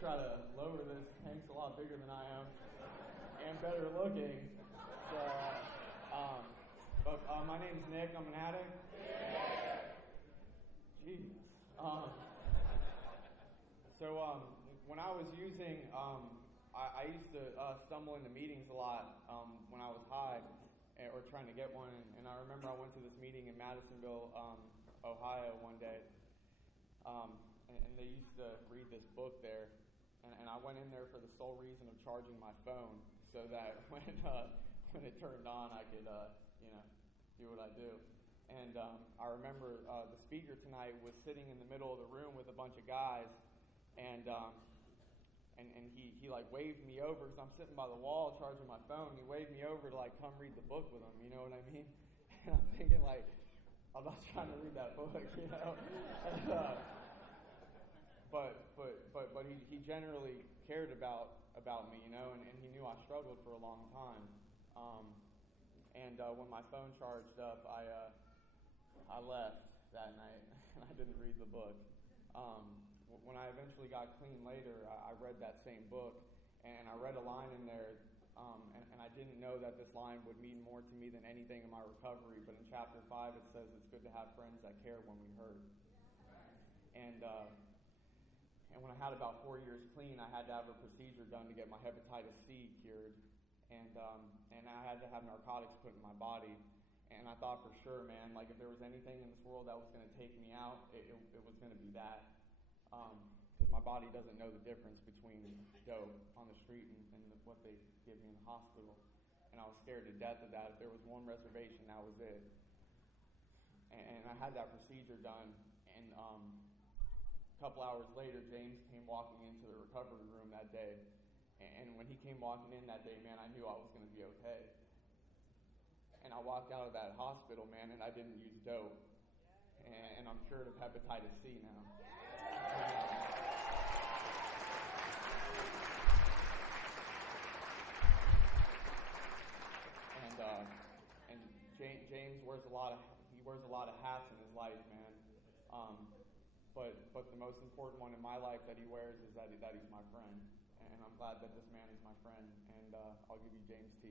try to lower this. Hank's a lot bigger than I am and better looking. So, my name's Nick. I'm an addict. Jesus. When I was using, I used to stumble into meetings a lot when I was high or trying to get one. And I remember I went to this meeting in Madisonville, Ohio one day. And they used to read this book there, and I went in there for the sole reason of charging my phone, so that when it turned on, I could do what I do. And I remember the speaker tonight was sitting in the middle of the room with a bunch of guys, and he like waved me over because I'm sitting by the wall charging my phone. He waved me over to like come read the book with him. You know what I mean? And I'm thinking like, I'm not trying to read that book, you know. And, But he generally cared about me, you know, and he knew I struggled for a long time. When my phone charged up, I left that night and I didn't read the book. When I eventually got clean later, I read that same book, and I read a line in there, and I didn't know that this line would mean more to me than anything in my recovery. But in chapter 5, it says it's good to have friends that care when we hurt. And when I had about 4 years clean, I had to have a procedure done to get my hepatitis C cured, and I had to have narcotics put in my body. And I thought for sure, man, like if there was anything in this world that was going to take me out, it was going to be that, because my body doesn't know the difference between dope on the street and what they give me in the hospital. And I was scared to death of that. If there was one reservation, that was it. And I had that procedure done, and a couple hours later, James came walking into the recovery room that day. And when he came walking in that day, man, I knew I was going to be okay. And I walked out of that hospital, man, and I didn't use dope. And I'm cured of hepatitis C now. And James wears a lot of hats in his life, man. But the most important one in my life that he wears is that he's my friend. And I'm glad that this man is my friend. And I'll give you James T.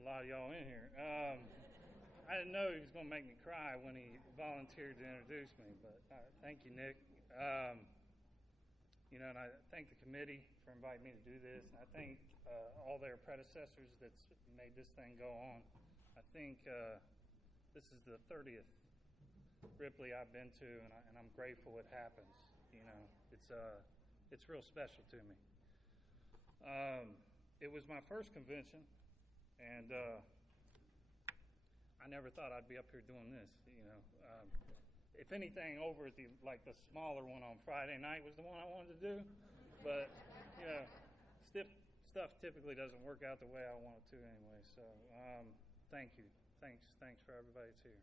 A lot of y'all in here. I didn't know he was going to make me cry when he volunteered to introduce me, but thank you, Nick. And I thank the committee for inviting me to do this, and I thank all their predecessors that's made this thing go on. I think this is the 30th Ripley I've been to, and I'm grateful it happens. You know, it's real special to me. It was my first convention, and I never thought I'd be up here doing this, you know. If anything, over at the smaller one on Friday night was the one I wanted to do. But, you know, stiff stuff typically doesn't work out the way I want it to anyway. So, thank you. Thanks for everybody that's here.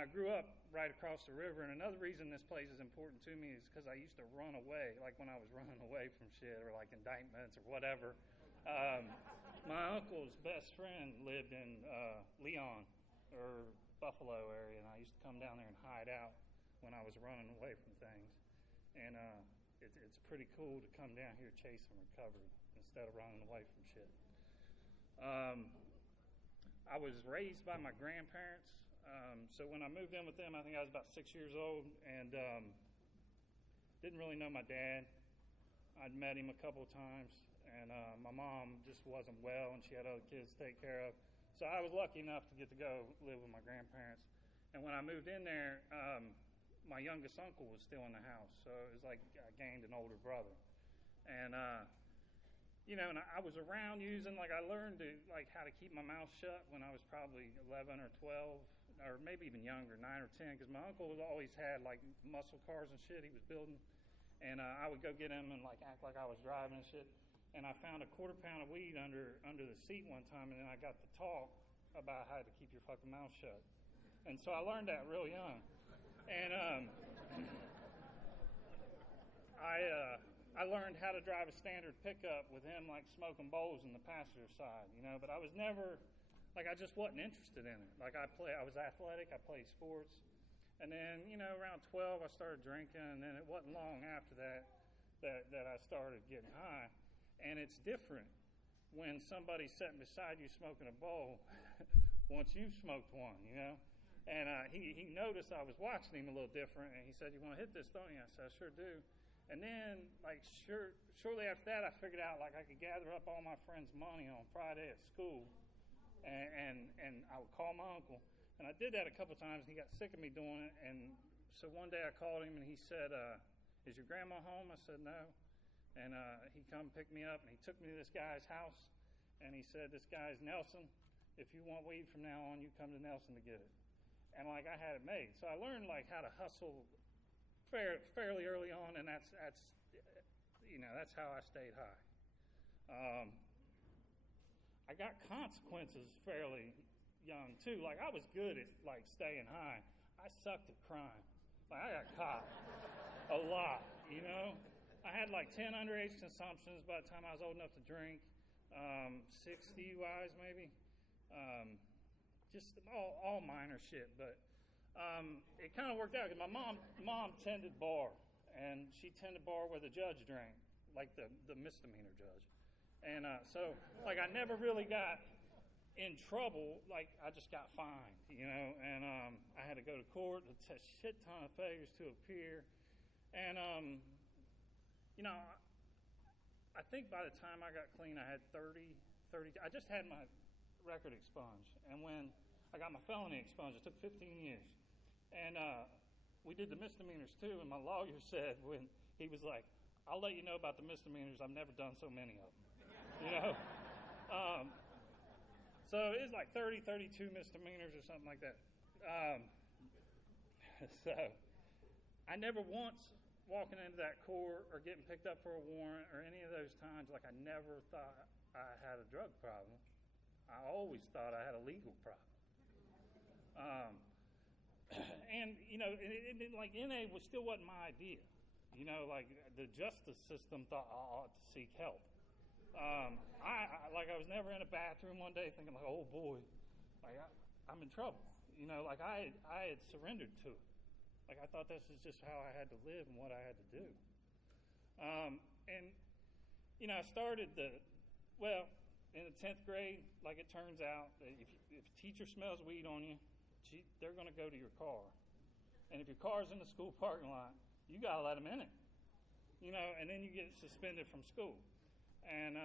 I grew up right across the river, and another reason this place is important to me is because I used to run away, like when I was running away from shit or like indictments or whatever. My uncle's best friend lived in Leon or Buffalo area, and I used to come down there and hide out when I was running away from things. And it's pretty cool to come down here chasing recovery instead of running away from shit. I was raised by my grandparents, so when I moved in with them, I think I was about 6 years old, and didn't really know my dad. I'd met him a couple of times. And my mom just wasn't well, and she had other kids to take care of. So I was lucky enough to get to go live with my grandparents. And when I moved in there, my youngest uncle was still in the house. So it was like I gained an older brother. And, and I was around using, I learned how to keep my mouth shut when I was probably 11 or 12, or maybe even younger, 9 or 10, because my uncle always had, muscle cars and shit he was building. And I would go get him and, act like I was driving and shit. And I found a quarter pound of weed under the seat one time, and then I got to talk about how to keep your fucking mouth shut. And so I learned that real young. And I learned how to drive a standard pickup with him, like smoking bowls in the passenger side, but I was never, I just wasn't interested in it. I was athletic, I played sports. And then, around 12, I started drinking, and then it wasn't long after that I started getting high. And it's different when somebody's sitting beside you smoking a bowl once you've smoked one, And he noticed I was watching him a little different, and he said, "You want to hit this, don't you?" I said, "I sure do." And then, shortly after that, I figured out, I could gather up all my friends' money on Friday at school, and I would call my uncle. And I did that a couple times, and he got sick of me doing it. And so one day I called him, and he said, "Is your grandma home?" I said, "No." And he come pick me up, and he took me to this guy's house, and he said, "This guy's Nelson. If you want weed from now on, you come to Nelson to get it." And, I had it made. So I learned, how to hustle fairly early on, and that's how I stayed high. I got consequences fairly young too. I was good at staying high. I sucked at crime. I got caught a lot. I had 10 underage consumptions by the time I was old enough to drink. 6 DUIs maybe. Just all minor shit, but it kind of worked out because my mom tended bar, and she tended bar where the judge drank, the misdemeanor judge. And so I never really got in trouble. I just got fined, and I had to go to court, a shit ton of failures to appear. And, I think by the time I got clean, I had 30. I just had my record expunged. And when I got my felony expunged, it took 15 years. And we did the misdemeanors too, and my lawyer said when he was like, "I'll let you know about the misdemeanors. I've never done so many of them." So it was 30, 32 misdemeanors or something like that. So I never once walking into that court or getting picked up for a warrant or any of those times, I never thought I had a drug problem. I always thought I had a legal problem. And, NA still wasn't my idea. The justice system thought I ought to seek help. I was never in a bathroom one day thinking, "Oh, boy, I'm in trouble." I had surrendered to it. I thought this is just how I had to live and what I had to do. And, I started in the 10th grade, it turns out that if a teacher smells weed on you, they're going to go to your car. And if your car's in the school parking lot, you got to let them in it. And then you get suspended from school. And,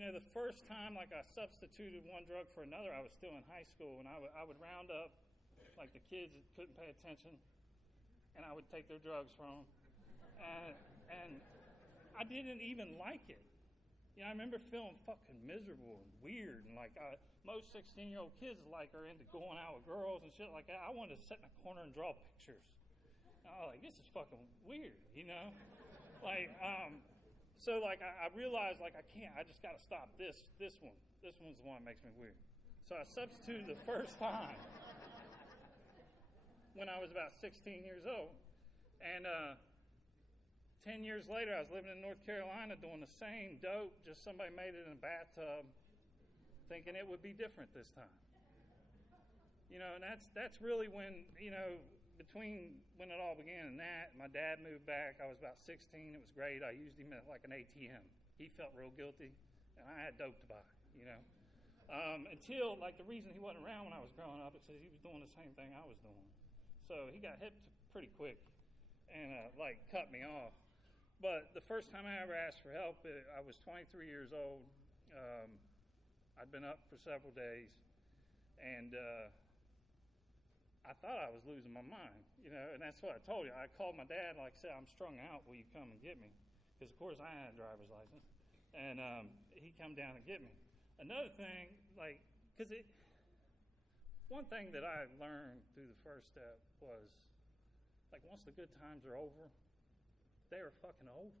the first time, I substituted one drug for another, I was still in high school, and I would round up, the kids that couldn't pay attention, and I would take their drugs from them. And I didn't even like it. I remember feeling fucking miserable and weird, and most 16-year-old kids are into going out with girls and shit like that. I wanted to sit in a corner and draw pictures. And I was like, this is fucking weird, So I realized I can't. I just got to stop this one. This one's the one that makes me weird. So I substituted the first time when I was about 16 years old, and 10 years later, I was living in North Carolina doing the same dope, just somebody made it in a bathtub, thinking it would be different this time. And that's really when, between when it all began and that, my dad moved back. I was about 16. It was great. I used him like an ATM. He felt real guilty, and I had dope to buy, Until, the reason he wasn't around when I was growing up is because he was doing the same thing I was doing. So he got hip pretty quick and, cut me off. But the first time I ever asked for help, I was 23 years old. I'd been up for several days, and I thought I was losing my mind, and that's what I told you. I called my dad, said, "I'm strung out. Will you come and get me?" Because, of course, I had a driver's license. And he come down and get me. Another thing, one thing that I learned through the first step was, once the good times are over, they were fucking over.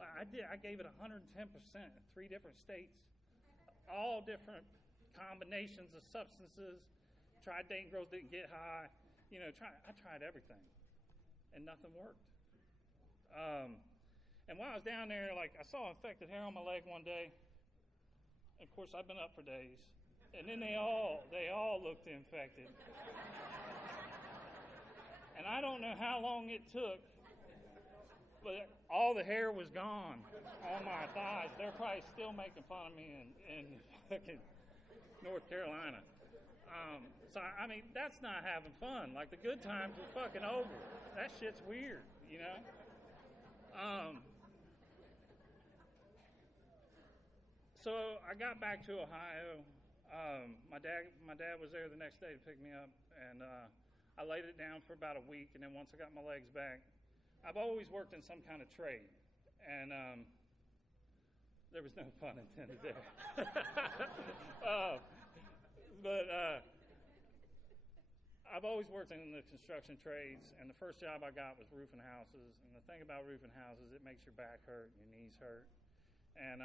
I gave it 110% in 3 different states, all different combinations of substances, tried dating girls, didn't get high. I tried everything, and nothing worked. And while I was down there, I saw infected hair on my leg one day. Of course, I've been up for days, and then they all looked infected. And I don't know how long it took, but all the hair was gone on my thighs. They're probably still making fun of me in fucking North Carolina. So I mean, that's not having fun. Like, the good times are fucking over. That shit's weird, So I got back to Ohio. My dad was there the next day to pick me up, and I laid it down for about a week. And then once I got my legs back, I've always worked in some kind of trade, and there was no pun intended there. But I've always worked in the construction trades, and the first job I got was roofing houses. And the thing about roofing houses, it makes your back hurt, your knees hurt. And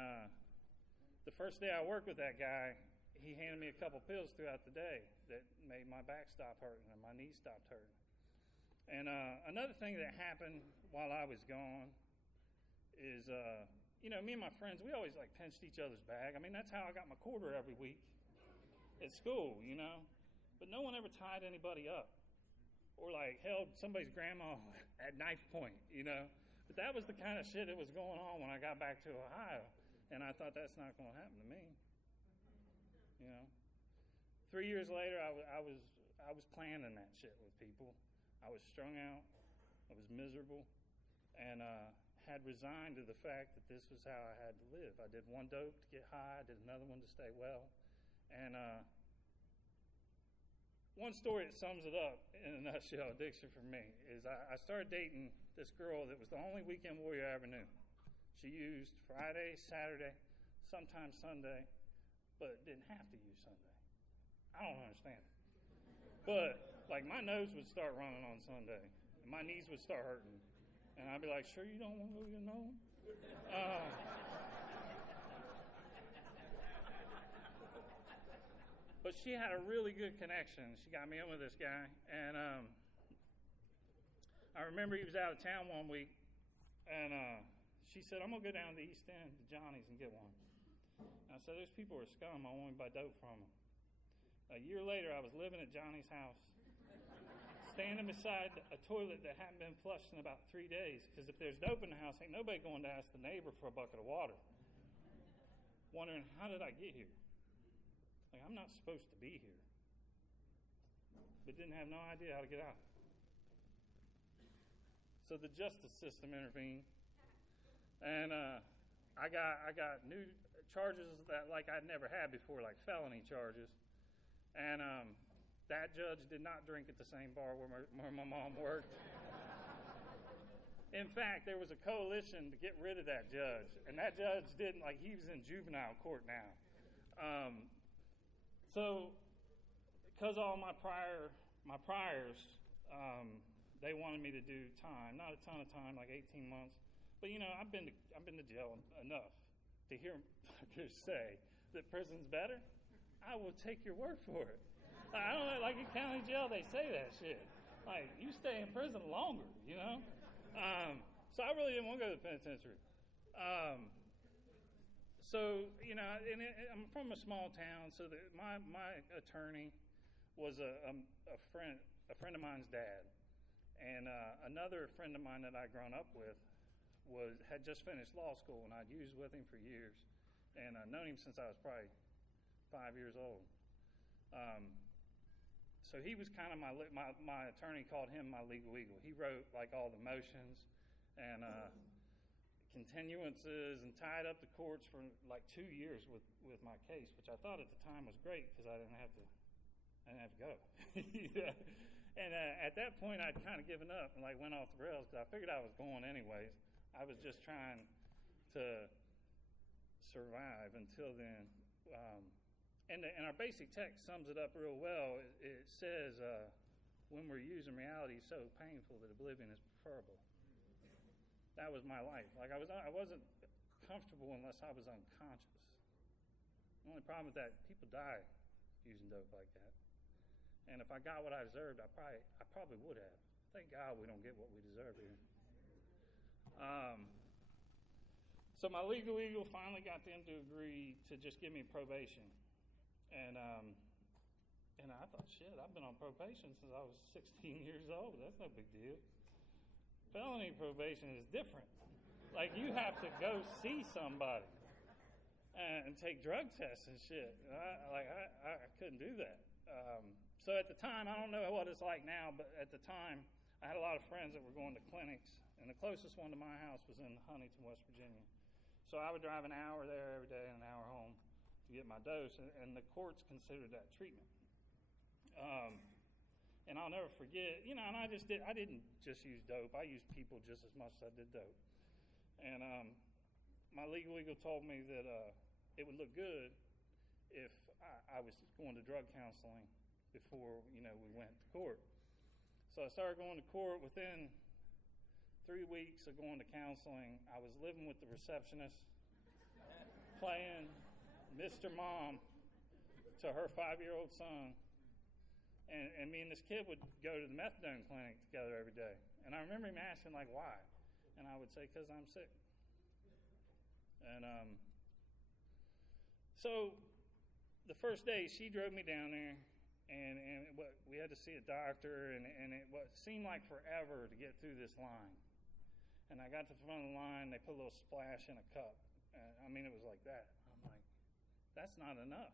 the first day I worked with that guy, he handed me a couple pills throughout the day that made my back stop hurting and my knees stopped hurting. And another thing that happened while I was gone is, me and my friends, we always pinched each other's bag. I mean, that's how I got my quarter every week at school, But no one ever tied anybody up or held somebody's grandma at knife point, But that was the kind of shit that was going on when I got back to Ohio. And I thought, that's not going to happen to me. 3 years later, I was planning that shit with people. I was strung out. I was miserable, and had resigned to the fact that this was how I had to live. I did one dope to get high. I did another one to stay well. And one story that sums it up in a nutshell, addiction for me, is I started dating this girl that was the only weekend warrior I ever knew. She used Friday, Saturday, sometimes Sunday, but didn't have to use Sunday. I don't understand it. But, my nose would start running on Sunday, and my knees would start hurting. And I'd be like, sure you don't want to go get known? But she had a really good connection. She got me in with this guy, and I remember he was out of town one week, and she said, I'm going to go down to the East End to Johnny's and get one. And I said, those people are scum. I won't buy dope from them. A year later, I was living at Johnny's house, standing beside a toilet that hadn't been flushed in about 3 days, because if there's dope in the house, ain't nobody going to ask the neighbor for a bucket of water. Wondering, how did I get here? I'm not supposed to be here. But didn't have no idea how to get out. So the justice system intervened. And I got new charges that I'd never had before, felony charges. And that judge did not drink at the same bar where my mom worked. In fact, there was a coalition to get rid of that judge, and that judge didn't. He was in juvenile court now. So, because all my priors, they wanted me to do time, not a ton of time, 18 months. But I've been to jail enough to hear fuckers say that prison's better. I will take your word for it. I don't know, in county jail they say that shit. You stay in prison longer, So I really didn't want to go to the penitentiary. And I'm from a small town, so my attorney was a friend of mine's dad, and another friend of mine that I'd grown up with had just finished law school, and I'd used with him for years, and I'd known him since I was probably 5 years old. So he was kind of my attorney called him my legal eagle. He wrote all the motions and continuances and tied up the courts for 2 years with my case, which I thought at the time was great because I didn't have to go. And at that point, I'd kind of given up and went off the rails because I figured I was going anyways. I was just trying to survive until then. And our basic text sums it up real well. It says, when we're using reality so painful that oblivion is preferable. That was my life. I wasn't comfortable unless I was unconscious. The only problem with that, people die using dope like that. And if I got what I deserved, I probably would have. Thank God we don't get what we deserve here. So my legal eagle finally got them to agree to just give me probation. And I thought, shit, I've been on probation since I was 16 years old. That's no big deal. Felony probation is different. Like, you have to go see somebody and take drug tests and shit. I couldn't do that. So at the time, I don't know what it's like now, but at the time, I had a lot of friends that were going to clinics, and the closest one to my house was in Huntington, West Virginia. So I would drive an hour there every day and an hour home to get my dose, and the courts considered that treatment. And I'll never forget, and I didn't just use dope. I used people just as much as I did dope. And my legal eagle told me that it would look good if I was going to drug counseling before, we went to court. So I started going to court. Within 3 weeks of going to counseling, I was living with the receptionist, playing Mr. Mom to her 5-year-old son. And me and this kid would go to the methadone clinic together every day. And I remember him asking, why? And I would say, because I'm sick. And so the first day, she drove me down there, and we had to see a doctor, and it seemed like forever to get through this line. And I got to the front of the line, they put a little splash in a cup. It was like that. I'm like, that's not enough.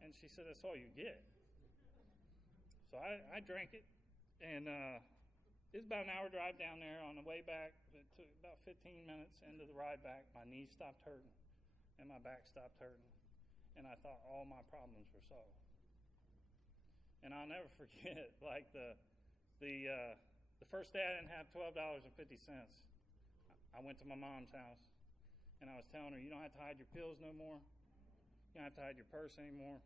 And she said, that's all you get. So I drank it, and it was about an hour drive down there. On the way back, it took about 15 minutes into the ride back, my knees stopped hurting, and my back stopped hurting. And I thought all my problems were solved. And I'll never forget, the first day I didn't have $12.50. I went to my mom's house, and I was telling her, you don't have to hide your pills no more. You don't have to hide your purse anymore.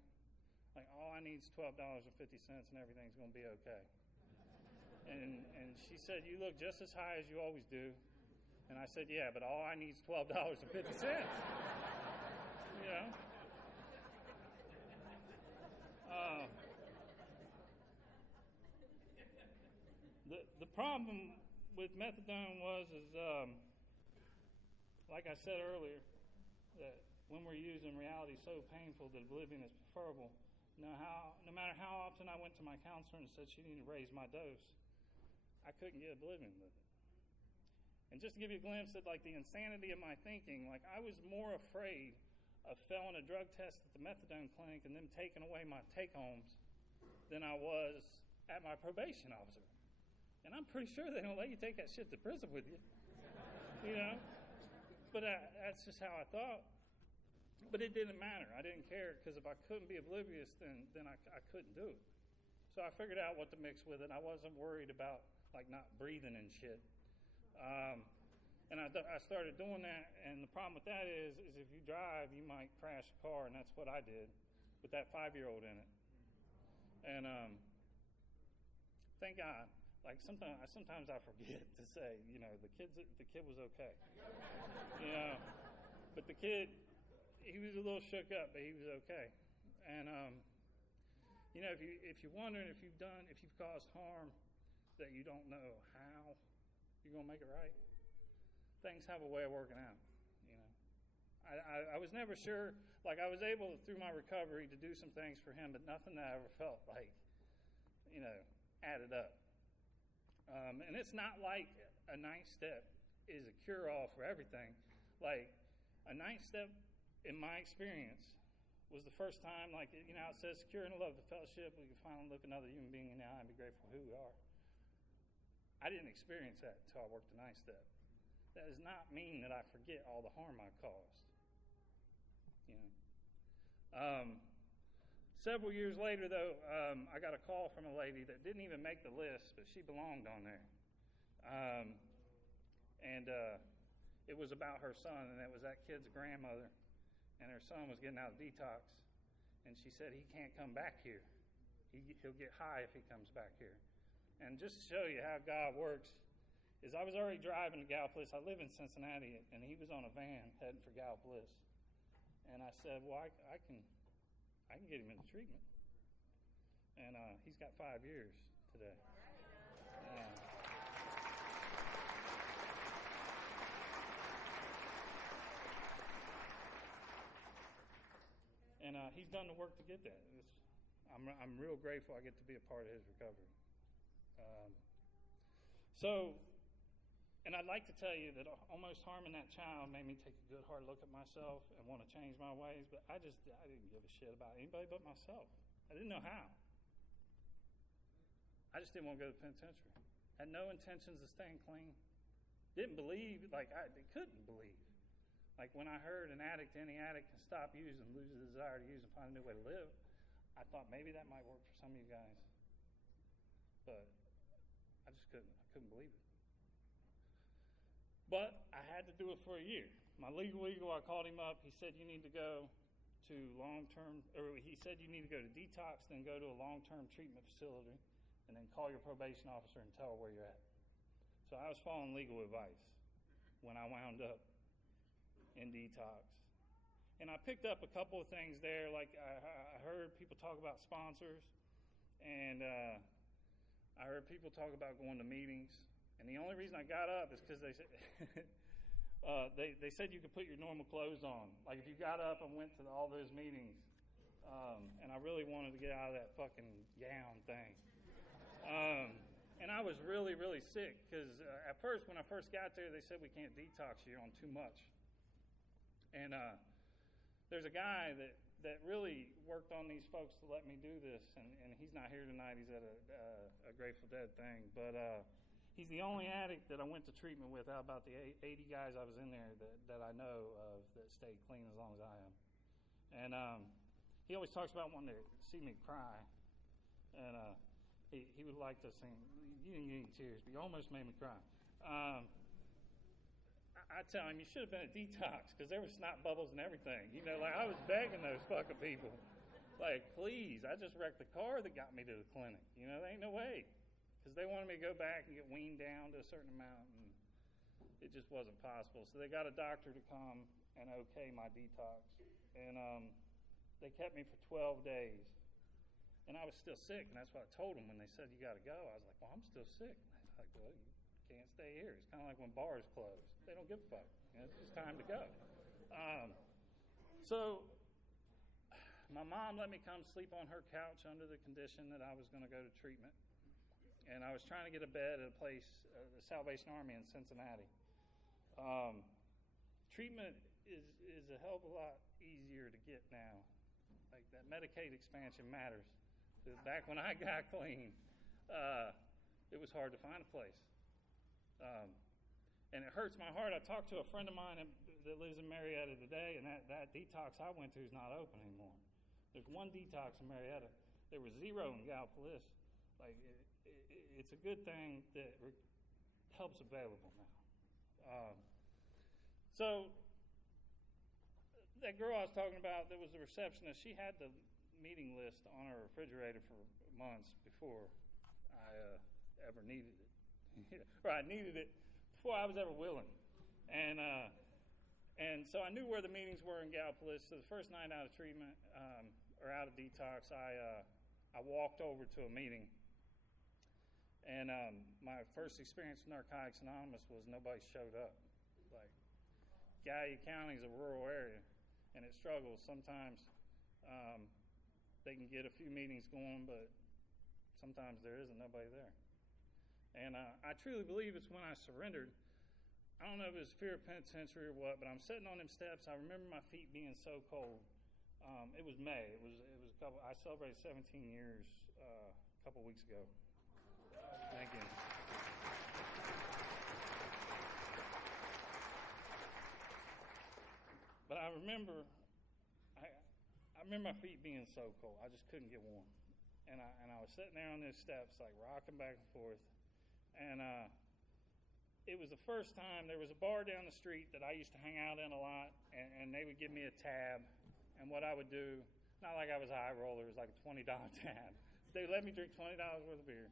All I need is $12.50, and everything's going to be okay. And she said, you look just as high as you always do. And I said, yeah, but all I need is $12.50. The problem with methadone is like I said earlier, that when we're using, reality is so painful that oblivion is preferable. No matter how often I went to my counselor and said she needed to raise my dose, I couldn't get oblivion with it. And just to give you a glimpse at the insanity of my thinking, I was more afraid of failing a drug test at the methadone clinic and them taking away my take-homes than I was at my probation officer. And I'm pretty sure they don't let you take that shit to prison with you. But that's just how I thought. But it didn't matter. I didn't care, because if I couldn't be oblivious, then I couldn't do it. So I figured out what to mix with it. I wasn't worried about not breathing and shit. And I started doing that, and the problem with that is if you drive, you might crash a car, and that's what I did with that 5-year-old in it. And thank God. Sometimes I forget to say, the kid was okay. But the kid, he was a little shook up, but he was okay. And if you're wondering if you've caused harm that you don't know how you're gonna make it right, things have a way of working out. I was never sure. I was able through my recovery to do some things for him, but nothing that I ever felt added up. And it's not like a 9th step is a cure-all for everything. A 9th step, in my experience, was the first time, it says, secure and love the fellowship, we can finally look another human being in the eye and be grateful for who we are. I didn't experience that until I worked the 9th step. That does not mean that I forget all the harm I caused. Several years later, though, I got a call from a lady that didn't even make the list, but she belonged on there. It was about her son, and it was that kid's grandmother. And her son was getting out of detox. And she said, he can't come back here. He'll get high if he comes back here. And just to show you how God works, is I was already driving to Gallipolis. I live in Cincinnati, and he was on a van heading for Gallipolis. And I said, well, I can get him into treatment. and he's got 5 years today. And he's done the work to get that. I'm real grateful I get to be a part of his recovery. And I'd like to tell you that almost harming that child made me take a good hard look at myself and want to change my ways, but I didn't give a shit about anybody but myself. I didn't know how. I just didn't want to go to the penitentiary. Had no intentions of staying clean. Didn't believe, they couldn't believe. Like when I heard any addict can stop using, lose the desire to use, and find a new way to live, I thought maybe that might work for some of you guys. But I just couldn't. I couldn't believe it. But I had to do it for a year. My legal eagle, I called him up. He said, you need to go to he said you need to go to detox, then go to a long-term treatment facility, and then call your probation officer and tell her where you're at. So I was following legal advice when I wound up in detox. And I picked up a couple of things there, like I heard people talk about sponsors, and I heard people talk about going to meetings. And the only reason I got up is because they said they said you could put your normal clothes on. Like if you got up and went to all those meetings, and I really wanted to get out of that fucking gown thing. And I was really, really sick because at first, when I first got there, they said we can't detox you on too much. And there's a guy that really worked on these folks to let me do this, and he's not here tonight. He's at a Grateful Dead thing, but he's the only addict that I went to treatment with out about the 80 guys I was in there that I know of that stayed clean as long as I am. And he always talks about wanting to see me cry, and he would like to sing. You didn't get any tears, but you almost made me cry. I tell him, you should have been at detox, because there was snot bubbles and everything. I was begging those fucking people. Like, please, I just wrecked the car that got me to the clinic. There ain't no way. Because they wanted me to go back and get weaned down to a certain amount, and it just wasn't possible. So they got a doctor to come and okay my detox. And they kept me for 12 days. And I was still sick, and that's what I told them when they said, you got to go. I was like, well, I'm still sick. And they're like, well, you can't stay here. It's kind of like when bars close. They don't give a fuck. It's just time to go. So my mom let me come sleep on her couch under the condition that I was going to go to treatment. And I was trying to get a bed at a place, the Salvation Army in Cincinnati. Treatment is a hell of a lot easier to get now. Like that Medicaid expansion matters. Back when I got clean, it was hard to find a place. And it hurts my heart. I talked to a friend of mine that lives in Marietta today, and that detox I went to is not open anymore. There's one detox in Marietta. There was 0 in Gallipolis. Like, it's a good thing that help's available now. So that girl I was talking about that was the receptionist, she had the meeting list on her refrigerator for months before I ever needed it. Or I needed it before I was ever willing. And so I knew where the meetings were in Gallipolis. So the first night out of treatment, or out of detox, I walked over to a meeting. And my first experience with Narcotics Anonymous was nobody showed up. Like, Gallia County is a rural area, and it struggles. Sometimes they can get a few meetings going, but sometimes there isn't nobody there. And I truly believe it's when I surrendered. I don't know if it was fear of penitentiary or what, but I'm sitting on them steps. I remember my feet being so cold. It was May. It was I celebrated 17 years a couple weeks ago. Thank you. But I remember my feet being so cold. I just couldn't get warm. And I was sitting there on those steps, like rocking back and forth. And it was the first time. There was a bar down the street that I used to hang out in a lot, and they would give me a tab. And what I would do, not like I was a high roller, it was like a $20 tab. They let me drink $20 worth of beer.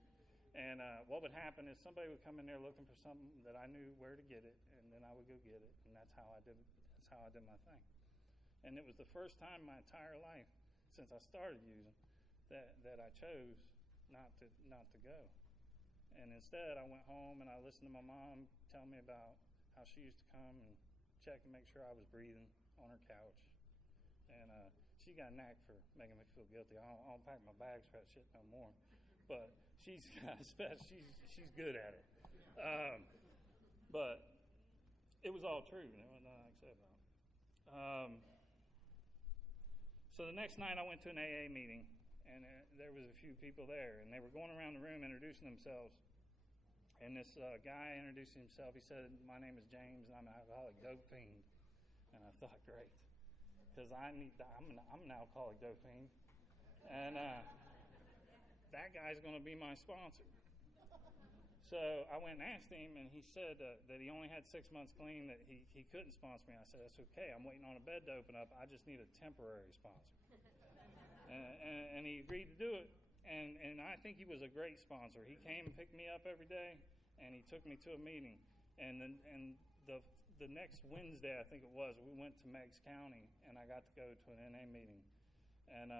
And what would happen is somebody would come in there looking for something that I knew where to get it, and then I would go get it, and that's how I did it. That's how I did my thing. And it was the first time in my entire life since I started using that I chose not to go. And instead, I went home and I listened to my mom tell me about how she used to come and check and make sure I was breathing on her couch. And she got a knack for making me feel guilty. I don't pack my bags for that shit no more. But she's good at it. But it was all true. There was nothing I could say about it. So the next night I went to an AA meeting, and there was a few people there, and they were going around the room introducing themselves. And this guy introduced himself. He said, "My name is James, and I'm an alcoholic dope fiend." And I thought, great, because I'm an alcoholic dope fiend, and that guy's going to be my sponsor. So I went and asked him, and he said that he only had 6 months clean, that he couldn't sponsor me. I said, "That's okay. I'm waiting on a bed to open up. I just need a temporary sponsor." And he agreed to do it. And I think he was a great sponsor. He came and picked me up every day, and he took me to a meeting. And the next Wednesday, I think it was, we went to Meigs County, and I got to go to an NA meeting. And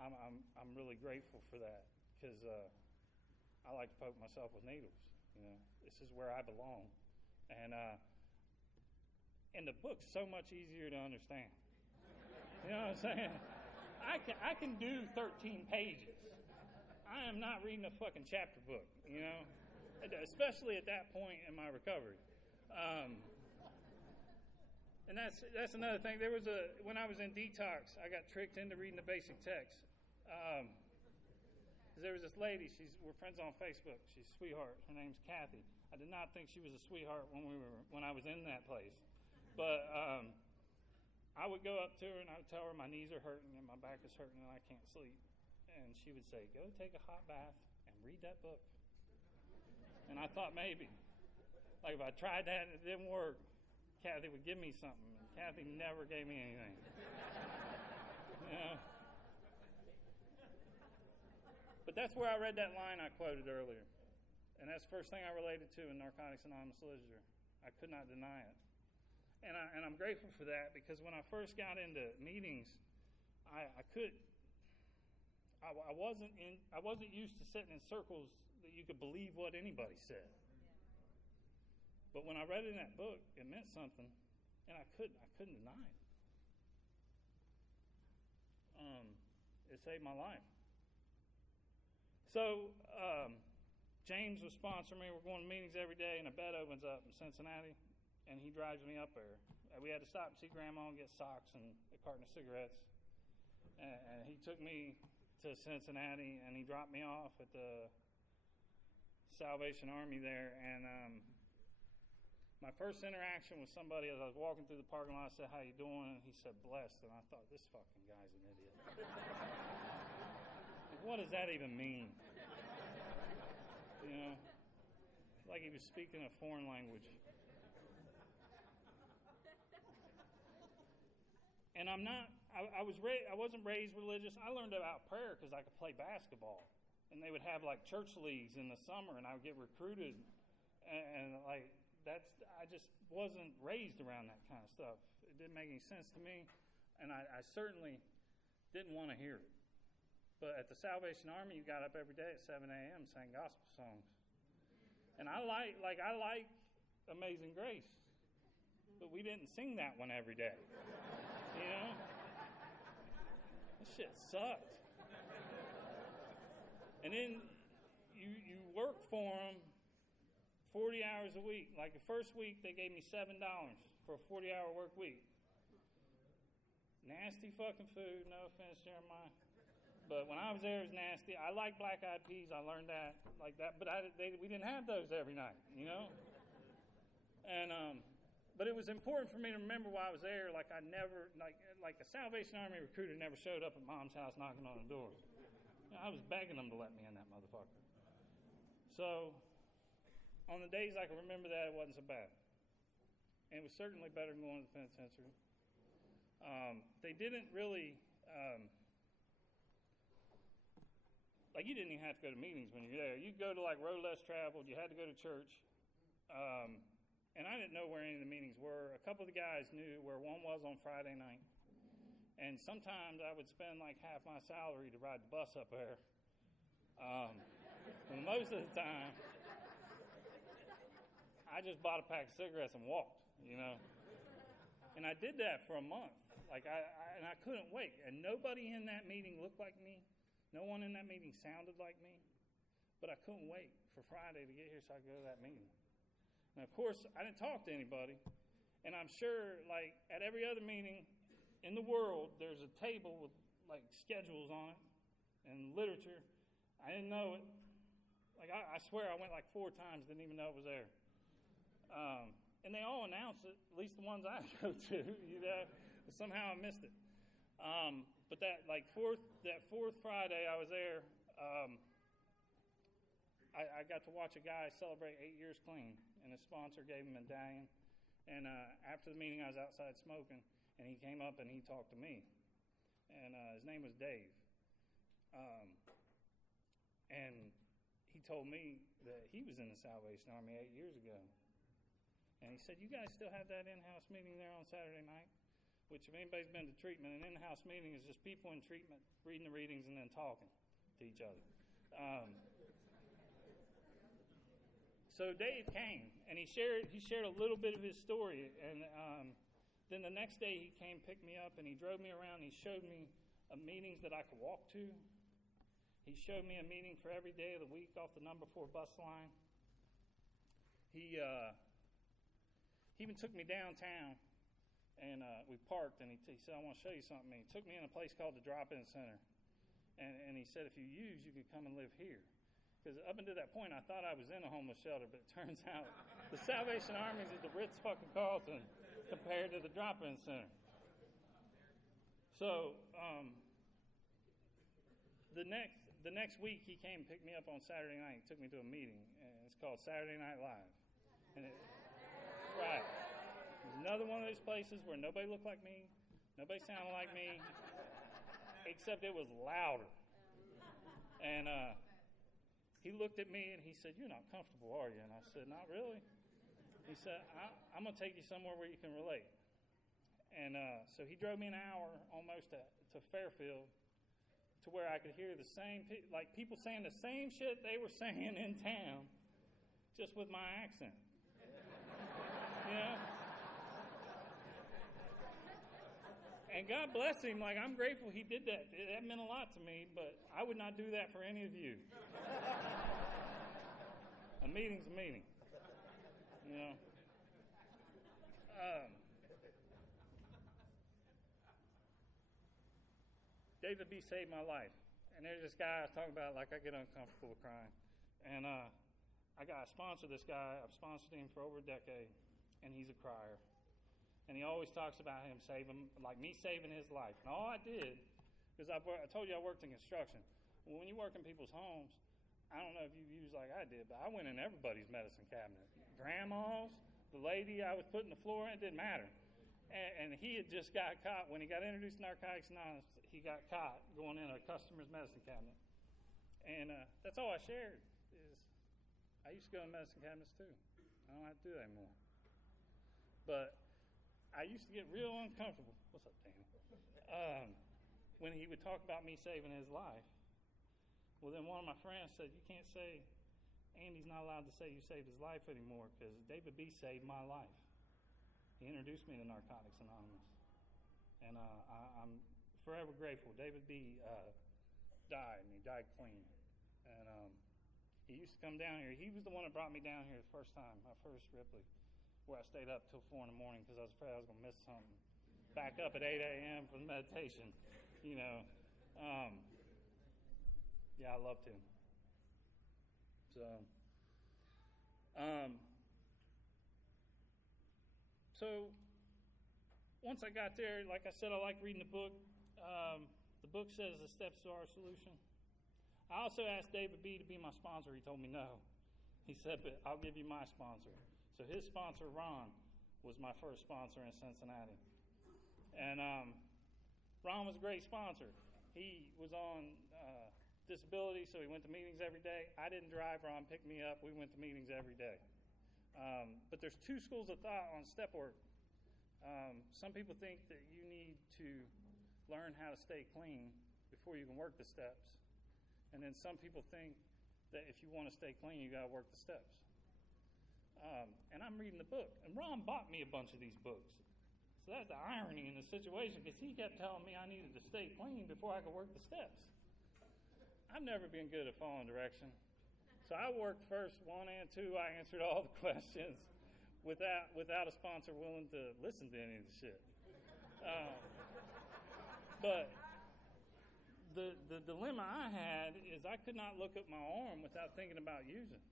I'm really grateful for that, because I like to poke myself with needles. You know, this is where I belong. And the book's so much easier to understand. You know what I'm saying? I can do 13 pages. I am not reading a fucking chapter book, you know, especially at that point in my recovery. And that's another thing. When I was in detox, I got tricked into reading the basic text. There was this lady. We're friends on Facebook. She's a sweetheart. Her name's Kathy. I did not think she was a sweetheart when I was in that place, but I would go up to her and I would tell her my knees are hurting and my back is hurting and I can't sleep. And she would say, "Go take a hot bath and read that book." And I thought maybe, like if I tried that and it didn't work, Kathy would give me something. And Kathy never gave me anything. You know? But that's where I read that line I quoted earlier. And that's the first thing I related to in Narcotics Anonymous literature. I could not deny it. And I'm grateful for that, because when I first got into meetings, I wasn't used to sitting in circles that you could believe what anybody said. But when I read it in that book, it meant something, and I couldn't deny it. It saved my life. So James was sponsoring me. We're going to meetings every day, and a bed opens up in Cincinnati, and he drives me up there. We had to stop and see Grandma and get socks and a carton of cigarettes. And he took me to Cincinnati, and he dropped me off at the Salvation Army there. And my first interaction with somebody, as I was walking through the parking lot, I said, "How you doing?" And he said, "Blessed." And I thought, this fucking guy's an idiot. Like, what does that even mean? You know? Like he was speaking a foreign language. And I wasn't raised religious. I learned about prayer because I could play basketball. And they would have like church leagues in the summer, and I would get recruited. And like, I just wasn't raised around that kind of stuff. It didn't make any sense to me. And I certainly didn't want to hear it. But at the Salvation Army, you got up every day at 7 a.m. sang gospel songs. And I like Amazing Grace. But we didn't sing that one every day. You know? This shit sucked. And then you work for them 40 hours a week. Like the first week, they gave me $7 for a 40-hour work week. Nasty fucking food, no offense, Jeremiah. But when I was there, it was nasty. I like black-eyed peas. I learned that like that. But we didn't have those every night, you know? And but it was important for me to remember while I was there, like I never, like a Salvation Army recruiter never showed up at Mom's house knocking on the door. I was begging them to let me in, that motherfucker. So on the days I can remember that, it wasn't so bad. And it was certainly better than going to the penitentiary. They didn't really, like you didn't even have to go to meetings when you're there. You'd go to like Road Less Traveled. You had to go to church. And I didn't know where any of the meetings were. A couple of the guys knew where one was on Friday night. And sometimes I would spend like half my salary to ride the bus up there. And most of the time, I just bought a pack of cigarettes and walked, you know. And I did that for a month. Like and I couldn't wait. And nobody in that meeting looked like me. No one in that meeting sounded like me. But I couldn't wait for Friday to get here so I could go to that meeting. And of course, I didn't talk to anybody. And I'm sure, like, at every other meeting in the world, there's a table with, like, schedules on it and literature. I didn't know it. Like, I swear I went like 4 times, didn't even know it was there. And they all announce it, at least the ones I go to, you know. But somehow I missed it. But that fourth Friday I was there, I got to watch a guy celebrate 8 years clean, and his sponsor gave him a medallion. And after the meeting, I was outside smoking, and he came up and he talked to me. And his name was Dave. And he told me that he was in the Salvation Army 8 years ago. And he said, "You guys still have that in-house meeting there on Saturday night?" Which, if anybody's been to treatment, an in-house meeting is just people in treatment reading the readings and then talking to each other. So Dave came, and he shared a little bit of his story. And then the next day he came, picked me up, and he drove me around. And he showed me meetings that I could walk to. He showed me a meeting for every day of the week off the number 4 bus line. He even took me downtown, and we parked, and he said, "I want to show you something." And he took me in a place called the Drop-In Center. And he said, "If you could come and live here." Because up until that point, I thought I was in a homeless shelter, but it turns out the Salvation Army is at the Ritz-Carlton compared to the Drop-In Center. So the next week, he came and picked me up on Saturday night. He took me to a meeting, and it's called Saturday Night Live. And right. It was another one of those places where nobody looked like me, nobody sounded like me, except it was louder. And he looked at me and he said, "You're not comfortable, are you?" And I said, "Not really." He said, I'm going to take you somewhere where you can relate. And so he drove me an hour almost to Fairfield, to where I could hear the same, like people saying the same shit they were saying in town, just with my accent. You know? And God bless him. Like, I'm grateful he did that. That meant a lot to me, but I would not do that for any of you. A meeting's a meeting. You know? David B. saved my life. And there's this guy I was talking about, like, I get uncomfortable crying. And I sponsored this guy. I've sponsored him for over a decade, and he's a crier. And he always talks about him saving, like me saving his life. And all I did, because I told you I worked in construction. Well, when you work in people's homes, I don't know if you use like I did, but I went in everybody's medicine cabinet. Grandma's, the lady I was putting the floor in, it didn't matter. And he had just got caught. When he got introduced to Narcotics Anonymous, he got caught going in a customer's medicine cabinet. And that's all I shared is I used to go in medicine cabinets too. I don't have to do that anymore. But I used to get real uncomfortable. What's up, Danny? When he would talk about me saving his life. Well, then one of my friends said, "You can't say Andy's not allowed to say you saved his life anymore because David B. saved my life." He introduced me to Narcotics Anonymous. And I'm forever grateful. David B. Died, and he died clean. And he used to come down here. He was the one that brought me down here the first time, my first Ripley, where I stayed up till 4 in the morning because I was afraid I was going to miss something. Back up at 8 a.m. for the meditation, you know. Yeah, I loved him. So once I got there, like I said, I like reading the book. The book says the steps to our solution. I also asked David B. to be my sponsor. He told me no. He said, "But I'll give you my sponsor." So his sponsor, Ron, was my first sponsor in Cincinnati. And Ron was a great sponsor. He was on disability, so he went to meetings every day. I didn't drive. Ron picked me up. We went to meetings every day. But there's 2 schools of thought on step work. Some people think that you need to learn how to stay clean before you can work the steps. And then some people think that if you want to stay clean, you got to work the steps. And I'm reading the book. And Ron bought me a bunch of these books. So that's the irony in the situation, because he kept telling me I needed to stay clean before I could work the steps. I've never been good at following direction. So I worked first 1 and 2. I answered all the questions without a sponsor willing to listen to any of the shit. But the dilemma I had is I could not look at my arm without thinking about using.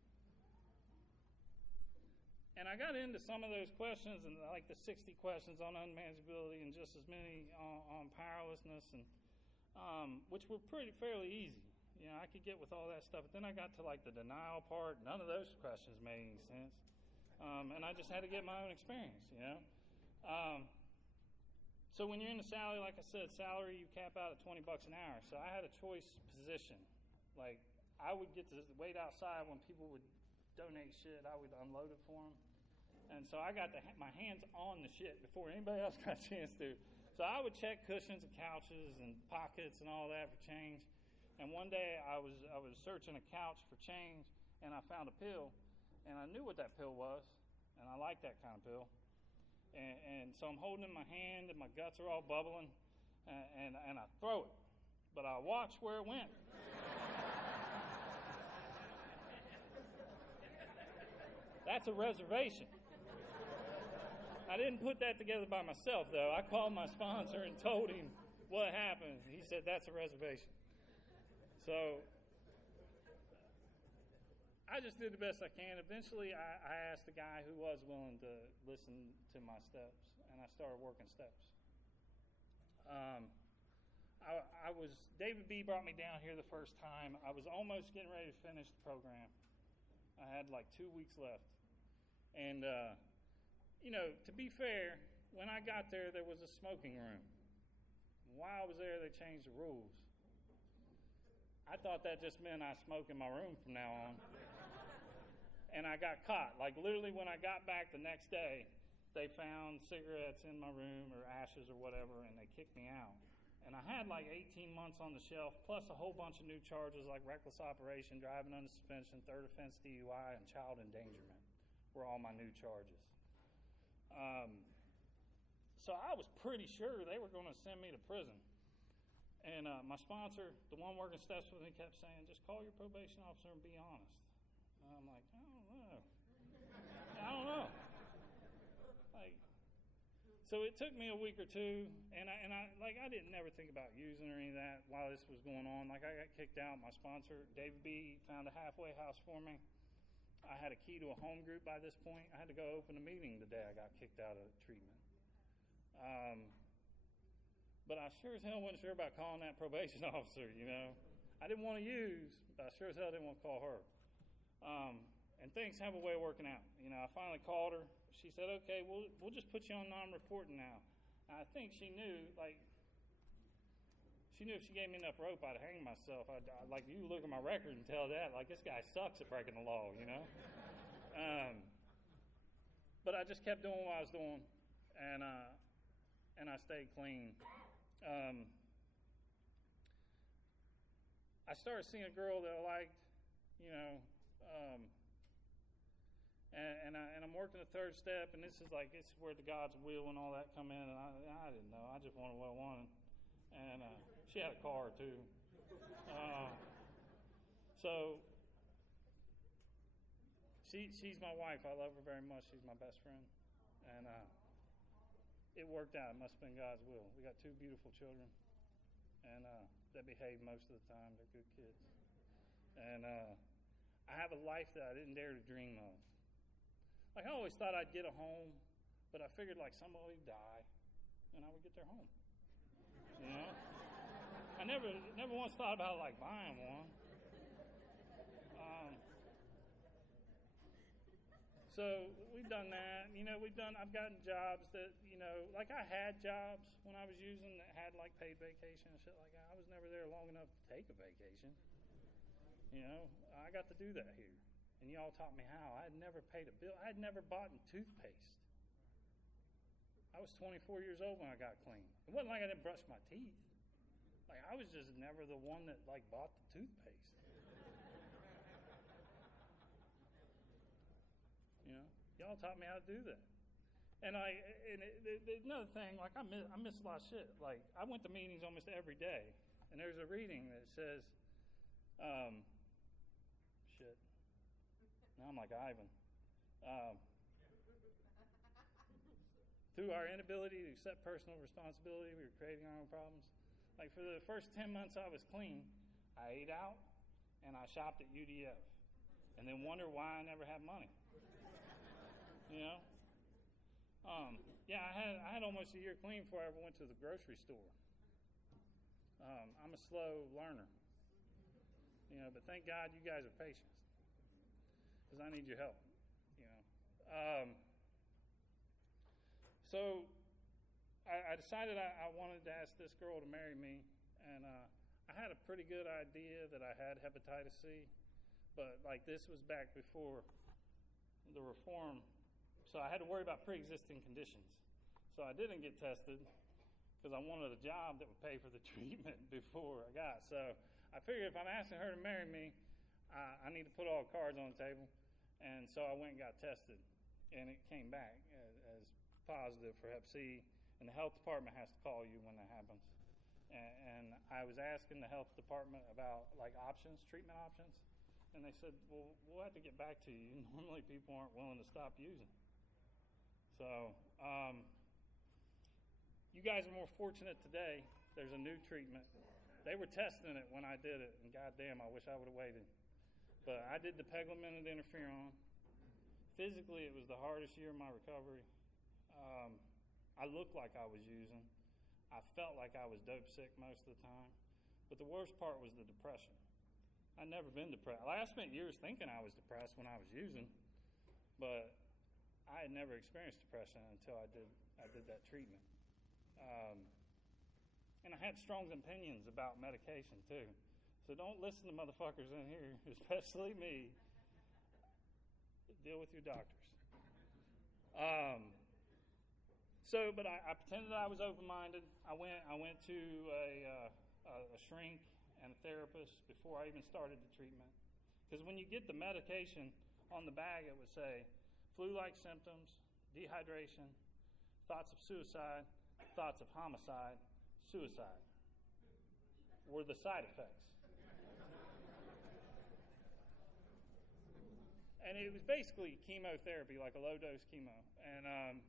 And I got into some of those questions, and like the 60 questions on unmanageability and just as many on powerlessness, and which were fairly easy. You know, I could get with all that stuff. But then I got to like the denial part. None of those questions made any sense. And I just had to get my own experience, you know. So when you're in the salary, like I said, salary, you cap out at $20 an hour. So I had a choice position. Like, I would get to wait outside when people would donate shit. I would unload it for them. And so I got my hands on the shit before anybody else got a chance to. So I would check cushions and couches and pockets and all that for change. And one day I was searching a couch for change, and I found a pill, and I knew what that pill was, and I liked that kind of pill. And so I'm holding it in my hand, and my guts are all bubbling, and I throw it. But I watch where it went. That's a reservation. I didn't put that together by myself, though. I called my sponsor and told him what happened. He said, that's a reservation. So I just did the best I can. Eventually, I asked a guy who was willing to listen to my steps, and I started working steps. David B. brought me down here the first time. I was almost getting ready to finish the program. I had like 2 weeks left. And, you know, to be fair, when I got there, there was a smoking room. While I was there, they changed the rules. I thought that just meant I smoke in my room from now on. And I got caught. Like, literally, when I got back the next day, they found cigarettes in my room or ashes or whatever, and they kicked me out. And I had like 18 months on the shelf, plus a whole bunch of new charges like reckless operation, driving under suspension, third offense DUI, and child endangerment were all my new charges. So I was pretty sure they were going to send me to prison. And my sponsor, the one working steps with me, kept saying, just call your probation officer and be honest. And I'm like, I don't know. Like, so it took me a week or two, and I didn't never think about using or any of that while this was going on. Like, I got kicked out. My sponsor, David B., found a halfway house for me. I had a key to a home group by this point. I had to go open a meeting the day I got kicked out of treatment. But I sure as hell wasn't sure about calling that probation officer, you know. I didn't want to use, but I sure as hell didn't want to call her. And things have a way of working out. You know, I finally called her. She said, okay, we'll just put you on non-reporting now. And I think she knew, like, if she gave me enough rope, I'd hang myself. Like, you look at my record and tell that, like, this guy sucks at breaking the law, you know? But I just kept doing what I was doing, and I stayed clean. I started seeing a girl that I liked, you know, and I'm working the third step, and this is where the God's will and all that come in, and I didn't know. I just wanted what I wanted. And she had a car, too. So she's my wife. I love her very much. She's my best friend. And it worked out. It must have been God's will. We got 2 beautiful children, and they behave most of the time. They're good kids. And I have a life that I didn't dare to dream of. Like, I always thought I'd get a home, but I figured, like, somebody would die, and I would get their home. You know? I never once thought about, like, buying one. So we've done that. You know, I've gotten jobs that, you know, like I had jobs when I was using that had, like, paid vacation and shit like that. I was never there long enough to take a vacation. You know, I got to do that here. And y'all taught me how. I had never paid a bill. I had never bought toothpaste. I was 24 years old when I got clean. It wasn't like I didn't brush my teeth. Like, I was just never the one that, like, bought the toothpaste. You know? Y'all taught me how to do that. And there's another thing, like, I miss a lot of shit. Like, I went to meetings almost every day, and there's a reading that says, shit. Now I'm like Ivan. Through our inability to accept personal responsibility, we were creating our own problems. Like, for the first 10 months I was clean, I ate out and I shopped at UDF, and then wonder why I never had money. You know? Yeah, I had almost a year clean before I ever went to the grocery store. I'm a slow learner. You know, but thank God you guys are patient, because I need your help. You know. So I decided I wanted to ask this girl to marry me, and I had a pretty good idea that I had hepatitis C, but like this was back before the reform, so I had to worry about pre-existing conditions. So I didn't get tested because I wanted a job that would pay for the treatment before I got. So I figured if I'm asking her to marry me, I need to put all the cards on the table, and so I went and got tested, and it came back as positive for Hep C. And the health department has to call you when that happens. And I was asking the health department about like options, treatment options, and they said, well, we'll have to get back to you. Normally people aren't willing to stop using. So you guys are more fortunate today. There's a new treatment. They were testing it when I did it, and goddamn, I wish I would have waited. But I did the peglominated interferon. Physically, it was the hardest year of my recovery. I looked like I was using. I felt like I was dope sick most of the time. But the worst part was the depression. I'd never been depressed. I spent years thinking I was depressed when I was using, but I had never experienced depression until I did that treatment. And I had strong opinions about medication too. So don't listen to motherfuckers in here, especially me. Deal with your doctors. But I pretended I was open-minded. I went to a shrink and a therapist before I even started the treatment. Because when you get the medication on the bag, it would say flu-like symptoms, dehydration, thoughts of suicide, thoughts of homicide, suicide were the side effects. And it was basically chemotherapy, like a low-dose chemo. And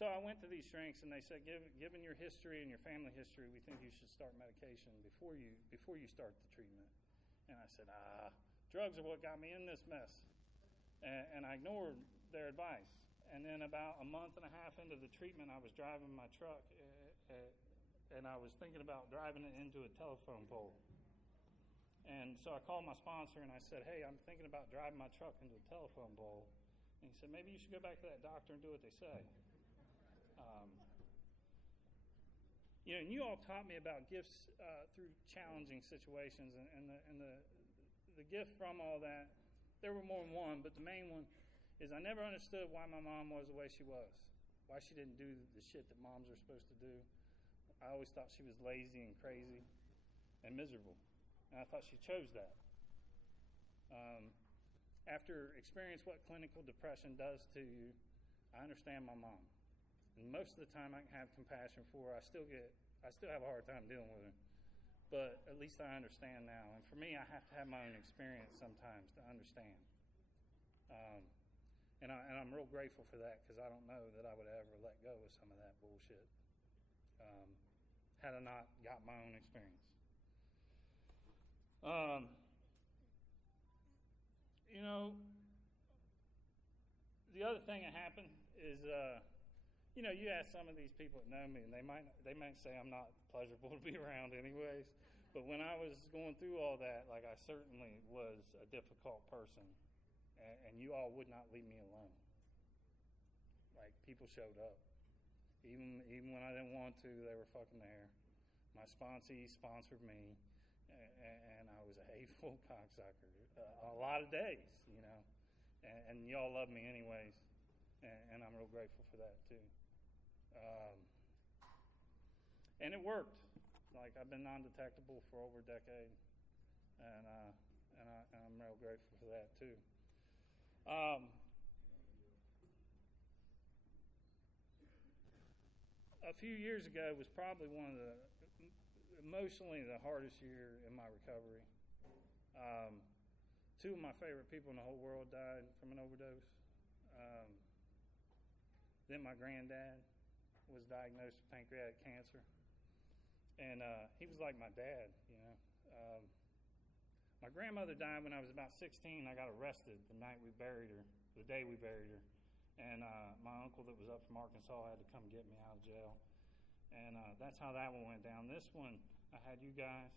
so I went to these shrinks, and they said, given your history and your family history, we think you should start medication before you start the treatment. And I said, drugs are what got me in this mess. And I ignored their advice. And then about a month and a half into the treatment, I was driving my truck, and I was thinking about driving it into a telephone pole. And so I called my sponsor, and I said, hey, I'm thinking about driving my truck into a telephone pole. And he said, maybe you should go back to that doctor and do what they say. You know, and you all taught me about gifts through challenging situations, and the gift from all that. There were more than one, but the main one is I never understood why my mom was the way she was, why she didn't do the shit that moms are supposed to do. I always thought she was lazy and crazy and miserable, and I thought she chose that. After experience what clinical depression does to you, I understand my mom. And most of the time I can have compassion for her. I still have a hard time dealing with her. But at least I understand now. And for me, I have to have my own experience sometimes to understand. And I'm real grateful for that, because I don't know that I would ever let go of some of that bullshit had I not got my own experience. You know, the other thing that happened is, you know, you ask some of these people that know me, and they might say I'm not pleasurable to be around anyways. But when I was going through all that, like, I certainly was a difficult person, and you all would not leave me alone. Like, people showed up, even when I didn't want to. They were fucking there. My sponsee sponsored me, and I was a hateful cocksucker a lot of days, you know. And y'all love me anyways, and I'm real grateful for that too. Um, and it worked. Like, I've been non-detectable for over a decade, and I'm real grateful for that too. A few years ago was probably one of the emotionally the hardest year in my recovery. Two of my favorite people in the whole world died from an overdose. Then my granddad was diagnosed with pancreatic cancer. And he was like my dad, you know. My grandmother died when I was about 16. I got arrested the day we buried her. And my uncle that was up from Arkansas had to come get me out of jail. And that's how that one went down. This one, I had you guys.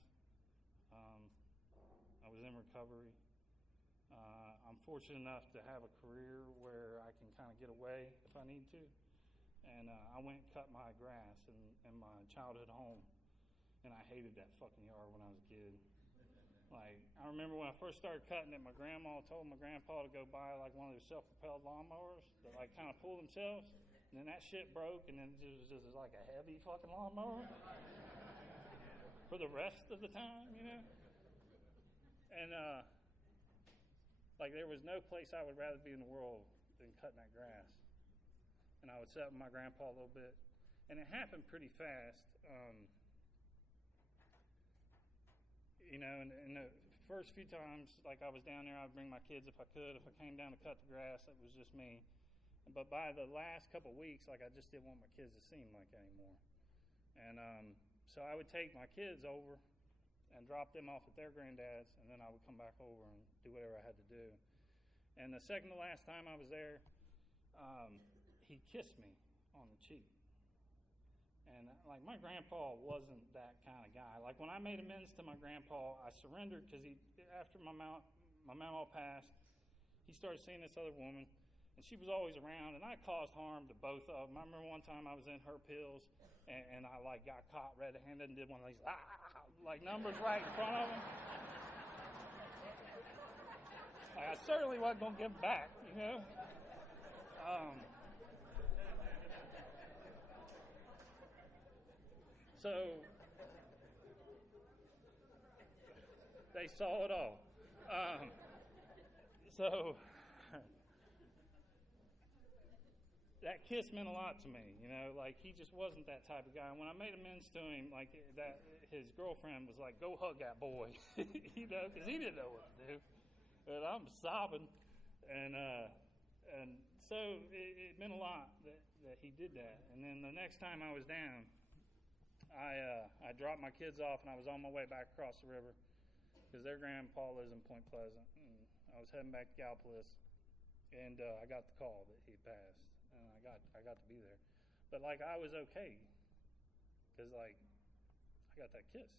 I was in recovery. I'm fortunate enough to have a career where I can kind of get away if I need to. And I went and cut my grass in my childhood home. And I hated that fucking yard when I was a kid. Like, I remember when I first started cutting it, my grandma told my grandpa to go buy like one of those self-propelled lawnmowers that like kind of pull themselves. And then that shit broke, and then it was just like a heavy fucking lawnmower for the rest of the time, you know? And like there was no place I would rather be in the world than cutting that grass. And I would sit with my grandpa a little bit. And it happened pretty fast. You know, and the first few times, like I was down there, I'd bring my kids if I could. If I came down to cut the grass, it was just me. But by the last couple of weeks, like I just didn't want my kids to seem like anymore. And so I would take my kids over and drop them off at their granddad's, and then I would come back over and do whatever I had to do. And the second to last time I was there, he kissed me on the cheek. And like my grandpa wasn't that kind of guy. Like when I made amends to my grandpa, I surrendered because after my mama passed, he started seeing this other woman, and she was always around, and I caused harm to both of them. I remember one time I was in her pills, and I like got caught red-handed and did one of these like numbers right in front of him. Like, I certainly wasn't gonna give back, you know. So they saw it all. So that kiss meant a lot to me, you know. Like he just wasn't that type of guy. And when I made amends to him, like that, his girlfriend was like, "Go hug that boy," you know, because he didn't know what to do. And I'm sobbing, and so it meant a lot that he did that. And then the next time I was down, I dropped my kids off, and I was on my way back across the river because their grandpa lives in Point Pleasant. And I was heading back to Gallipolis, and I got the call that he passed, and I got to be there. But like I was okay because like I got that kiss.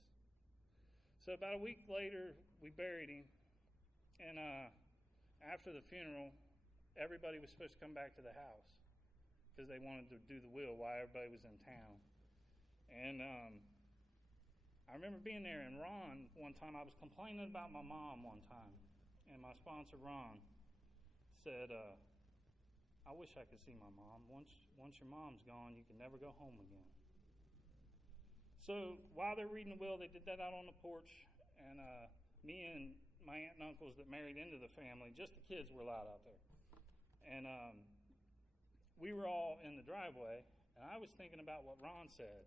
So about a week later, we buried him, and after the funeral, everybody was supposed to come back to the house because they wanted to do the will while everybody was in town. And I remember being there, and Ron, one time, I was complaining about my mom one time, and my sponsor, Ron, said, I wish I could see my mom. Once your mom's gone, you can never go home again. So while they're reading the will, they did that out on the porch, and me and my aunt and uncles that married into the family, just the kids were allowed out there. And we were all in the driveway, and I was thinking about what Ron said,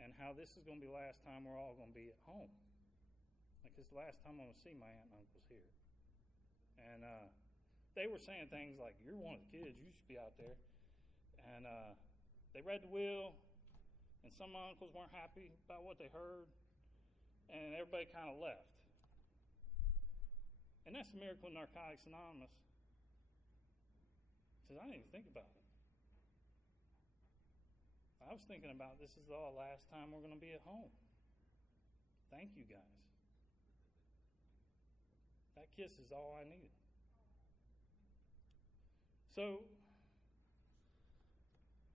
and how this is going to be the last time we're all going to be at home. Like, it's the last time I'm going to see my aunt and uncles here. And they were saying things like, "You're one of the kids, you should be out there." And they read the will, and some of my uncles weren't happy about what they heard, and everybody kind of left. And that's the miracle of Narcotics Anonymous. Because I didn't even think about it. I was thinking about this is the last time we're going to be at home. Thank you, guys. That kiss is all I needed. So,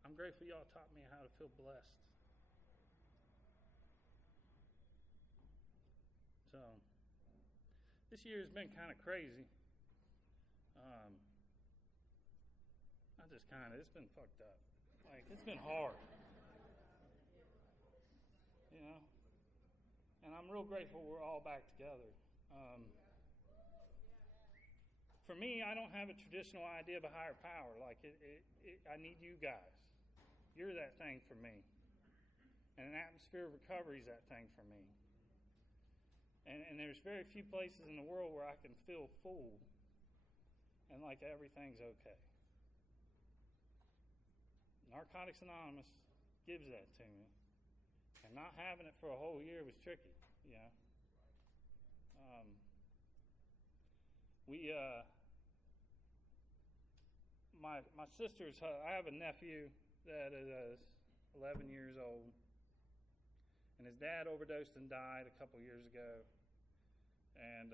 I'm grateful y'all taught me how to feel blessed. So, this year has been kind of crazy. It's been fucked up. Like, it's been hard. You know? And I'm real grateful we're all back together. For me, I don't have a traditional idea of a higher power. Like, I need you guys. You're that thing for me. And an atmosphere of recovery is that thing for me. And there's very few places in the world where I can feel full and like everything's okay. Narcotics Anonymous gives that to me. And not having it for a whole year was tricky, you know. My sister's, I have a nephew that is 11 years old, and his dad overdosed and died a couple years ago. And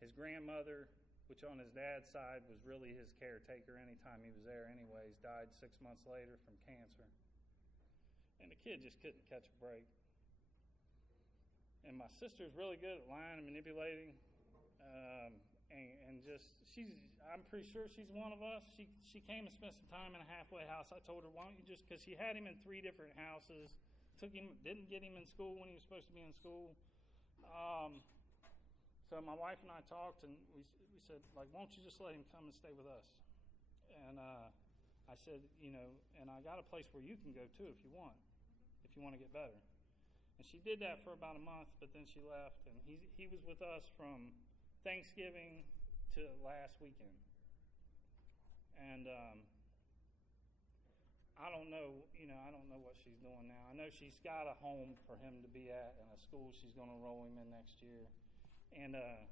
his grandmother, which on his dad's side was really his caretaker anytime he was there anyways, died 6 months later from cancer. And the kid just couldn't catch a break. And my sister's really good at lying and manipulating. And just, I'm pretty sure she's one of us. She came and spent some time in a halfway house. I told her, why don't you just, because she had him in 3 different houses, didn't get him in school when he was supposed to be in school. So my wife and I talked, and we said, like, why don't you just let him come and stay with us? And I said, you know, and I got a place where you can go too if you want to get better. And she did that for about a month, but then she left, and he was with us from Thanksgiving to last weekend. And I don't know what she's doing now. I know she's got a home for him to be at and a school she's going to enroll him in next year. And and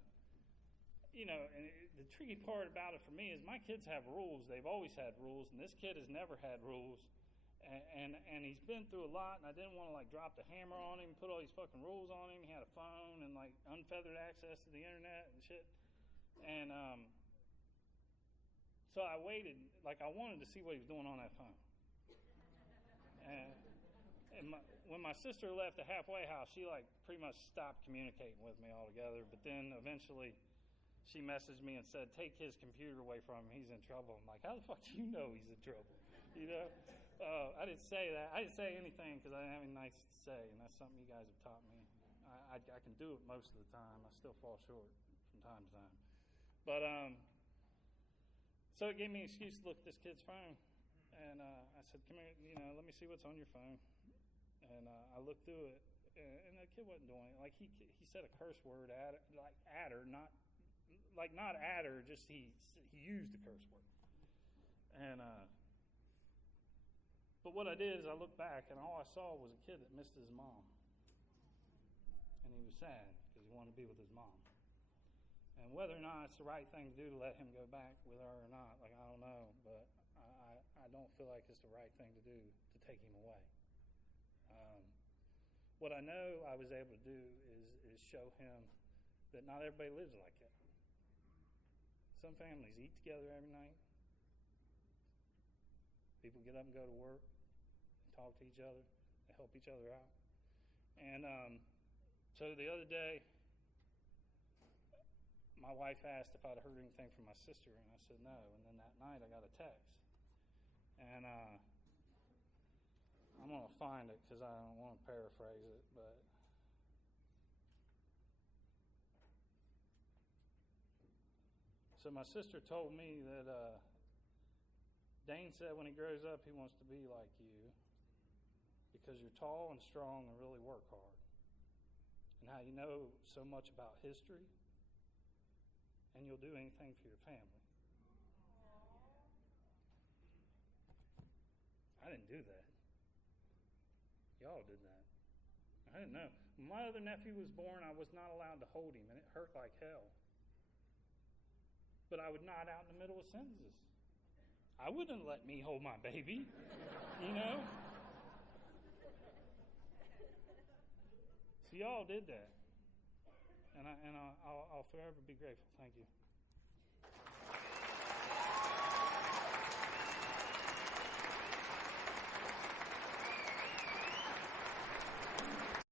the tricky part about it for me is my kids have rules. They've always had rules, and this kid has never had rules. And he's been through a lot, and I didn't want to like drop the hammer on him, put all these fucking rules on him. He had a phone and like unfeathered access to the internet and shit. And so I waited, like I wanted to see what he was doing on that phone. When my sister left the halfway house, she like pretty much stopped communicating with me altogether. But then eventually, she messaged me and said, "Take his computer away from him. He's in trouble." I'm like, "How the fuck do you know he's in trouble?" You know. I didn't say that. I didn't say anything because I didn't have anything nice to say, and that's something you guys have taught me. I can do it most of the time. I still fall short from time to time. But so it gave me an excuse to look at this kid's phone, and I said, "Come here, let me see what's on your phone." And I looked through it, and the kid wasn't doing it. Like he said a curse word at her, not at her, just he used a curse word. And but what I did is I looked back, and all I saw was a kid that missed his mom. And he was sad because he wanted to be with his mom. And whether or not it's the right thing to do to let him go back with her or not, like, I don't know. But I don't feel like it's the right thing to do to take him away. What I know I was able to do is show him that not everybody lives like that. Some families eat together every night. People get up and go to work and talk to each other. They help each other out. And so the other day, my wife asked if I'd heard anything from my sister, and I said no. And then that night I got a text. And I'm going to find it because I don't want to paraphrase it, but so my sister told me that Dane said when he grows up he wants to be like you because you're tall and strong and really work hard, and how you know so much about history and you'll do anything for your family. I didn't do that. Y'all did that. I didn't know. When my other nephew was born, I was not allowed to hold him, and it hurt like hell. But I would nod out in the middle of sentences. I wouldn't let me hold my baby, you know? So y'all did that. And I'll forever be grateful. Thank you.